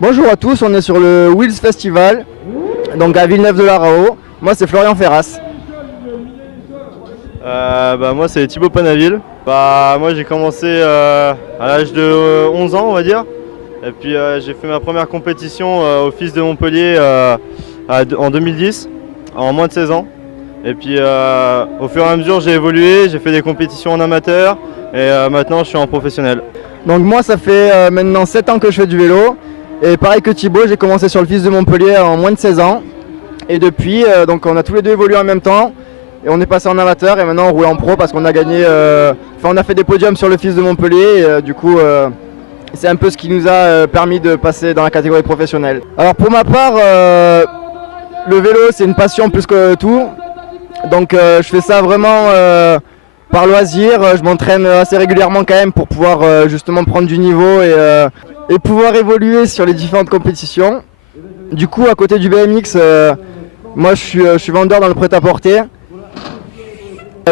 Bonjour à tous, on est sur le Wheels Festival, donc à Villeneuve-de-la-Raho. Moi c'est Florian Ferras. Moi c'est Thibaut Panaville. Moi j'ai commencé à l'âge de 11 ans on va dire. Et puis j'ai fait ma première compétition au FIS de Montpellier en 2010, en moins de 16 ans. Et puis au fur et à mesure j'ai évolué, j'ai fait des compétitions en amateur et maintenant je suis en professionnel. Donc moi ça fait maintenant 7 ans que je fais du vélo. Et pareil que Thibaut, j'ai commencé sur le FIS de Montpellier en moins de 16 ans. Et depuis, donc on a tous les deux évolué en même temps. Et on est passé en amateur et maintenant on roule en pro parce qu'on a gagné, on a fait des podiums sur le FIS de Montpellier. Et du coup, c'est un peu ce qui nous a permis de passer dans la catégorie professionnelle. Alors pour ma part, le vélo c'est une passion plus que tout. Donc je fais ça vraiment par loisir. Je m'entraîne assez régulièrement quand même pour pouvoir justement prendre du niveau et pouvoir évoluer sur les différentes compétitions. Du coup, à côté du BMX, moi je suis vendeur dans le prêt-à-porter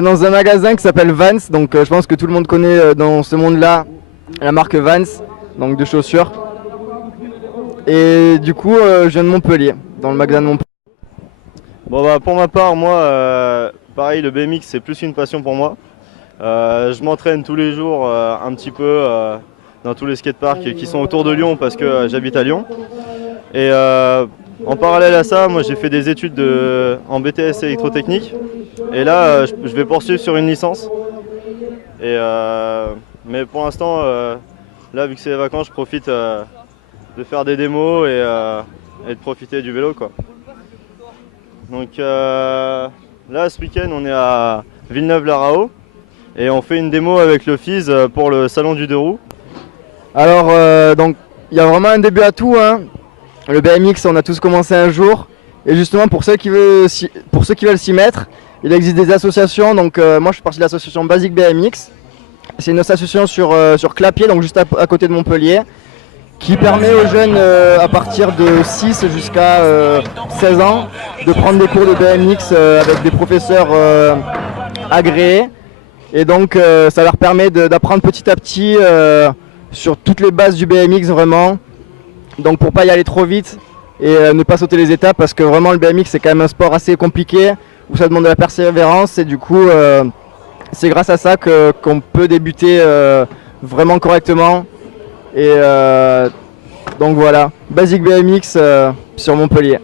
dans un magasin qui s'appelle Vans. Donc je pense que tout le monde connaît dans ce monde-là la marque Vans, donc de chaussures. Et du coup, je viens de Montpellier, dans le magasin de Montpellier. Pour ma part, moi, pareil, le BMX c'est plus une passion pour moi. Je m'entraîne tous les jours un petit peu dans tous les skateparks qui sont autour de Lyon parce que j'habite à Lyon. Et en parallèle à ça, moi j'ai fait des études en BTS électrotechnique. Et là, je vais poursuivre sur une licence. Mais pour l'instant, là vu que c'est les vacances, je profite de faire des démos et de profiter du vélo, quoi. Donc là, ce week-end, on est à Villeneuve-la-Raho et on fait une démo avec le FIS pour le salon du 2 roues. Alors, donc, il y a vraiment un début à tout, hein. Le BMX, on a tous commencé un jour. Et justement, pour ceux qui veulent s'y mettre, il existe des associations. Donc, moi, je suis partie de l'association Basic BMX. C'est une association sur Clapier, donc juste à côté de Montpellier, qui permet aux jeunes à partir de 6 jusqu'à 16 ans de prendre des cours de BMX avec des professeurs agréés. Et donc ça leur permet d'apprendre petit à petit sur toutes les bases du BMX vraiment. Donc pour pas y aller trop vite et ne pas sauter les étapes parce que vraiment le BMX c'est quand même un sport assez compliqué où ça demande de la persévérance et du coup c'est grâce à ça qu'on peut débuter vraiment correctement. Et donc voilà, Basic BMX sur Montpellier.